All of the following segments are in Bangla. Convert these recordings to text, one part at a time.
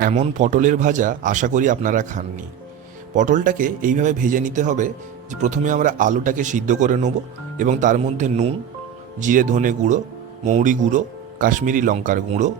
এমন পটলের ভাজা আশা করি আপনারা খাননি। পটলটাকে এইভাবে ভেজে নিতে হবে যে প্রথমে আমরা আলুটাকে সিদ্ধ করে নেব এবং তার মধ্যে নুন, জিরে ধনে গুঁড়ো, মৌরি গুঁড়ো, কাশ্মীরি লঙ্কার গুঁড়ো,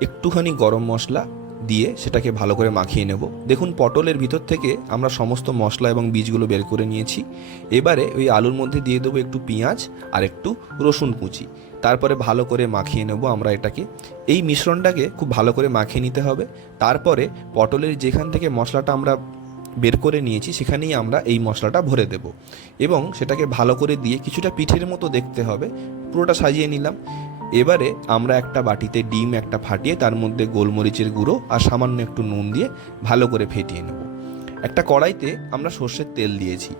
একটুখানি গরম মশলা দিয়ে সেটাকে ভালো করে মাখিয়ে নেব। দেখুন, পটলের ভিতর থেকে আমরা সমস্ত মশলা এবং বীজগুলো বের করে নিয়েছি। এবারে ওই আলুর মধ্যে দিয়ে দেবো একটু পেঁয়াজ আর একটু রসুন কুচি। তারপরে ভালো করে মাখিয়ে নেব আমরা এটাকে। এই মিশ্রণটাকে খুব ভালো করে মাখিয়ে নিতে হবে। তারপরে পটলের যেখান থেকে মশলাটা আমরা বের করে নিয়েছি, সেখানেই আমরা এই মশলাটা ভরে দেব। এবং সেটাকে ভালো করে দিয়ে কিছুটা পিঠের মতো দেখতে হবে। পুরোটা সাজিয়ে নিলাম। এবারে আমরা একটা বাটিতে ডিম একটা ফাটিয়ে তার মধ্যে গোলমরিচের গুঁড়ো আর সামান্য একটু নুন দিয়ে ভালো করে ফেটিয়ে নেব। একটা কড়াইতে আমরা সর্ষের তেল দিয়েছি।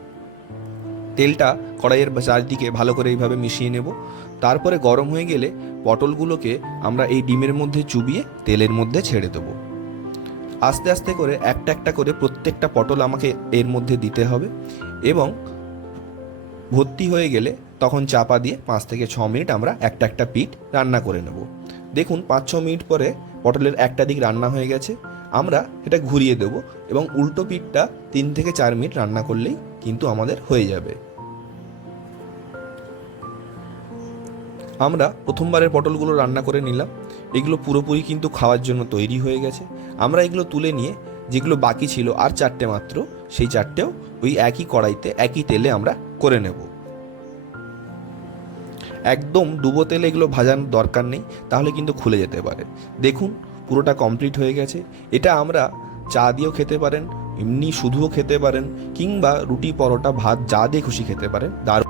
তেলটা কড়াইয়ের চারদিকে ভালো করে এইভাবে মিশিয়ে নেব। তারপরে গরম হয়ে গেলে পটলগুলোকে আমরা এই ডিমের মধ্যে চুবিয়ে তেলের মধ্যে ছেড়ে দেবো। আস্তে আস্তে করে একটা একটা করে প্রত্যেকটা পটল আমাকে এর মধ্যে দিতে হবে এবং ভর্তি হয়ে গেলে তখন চাপা দিয়ে পাঁচ থেকে ছ মিনিট আমরা একটা একটা পিঠ রান্না করে নেব। দেখুন, পাঁচ ছ মিনিট পরে পটলের একটা দিক রান্না হয়ে গেছে। আমরা এটা ঘুরিয়ে দেব এবং উল্টো পিঠটা তিন থেকে চার মিনিট রান্না করলেই কিন্তু আমাদের হয়ে যাবে। আমরা প্রথমবারের পটলগুলো রান্না করে নিলাম। এগুলো পুরোপুরি কিন্তু খাওয়ার জন্য তৈরি হয়ে গেছে। আমরা এগুলো তুলে নিয়ে যেগুলো বাকি ছিল আর চারটে মাত্র, সেই চারটেও ওই একই কড়াইতে, একই তেলে আমরা করে নেব। একদম ডুবো তেলে এগুলো ভাজানোর দরকার নেই, তাহলে কিন্তু খুলে যেতে পারে। দেখুন, পুরোটা কমপ্লিট হয়ে গেছে। এটা আমরা চা দিয়েও খেতে পারেন, এমনি শুধুও খেতে পারেন, কিংবা রুটি, পরোটা, ভাত, যা দিয়ে খুশি খেতে পারেন, দারুণ।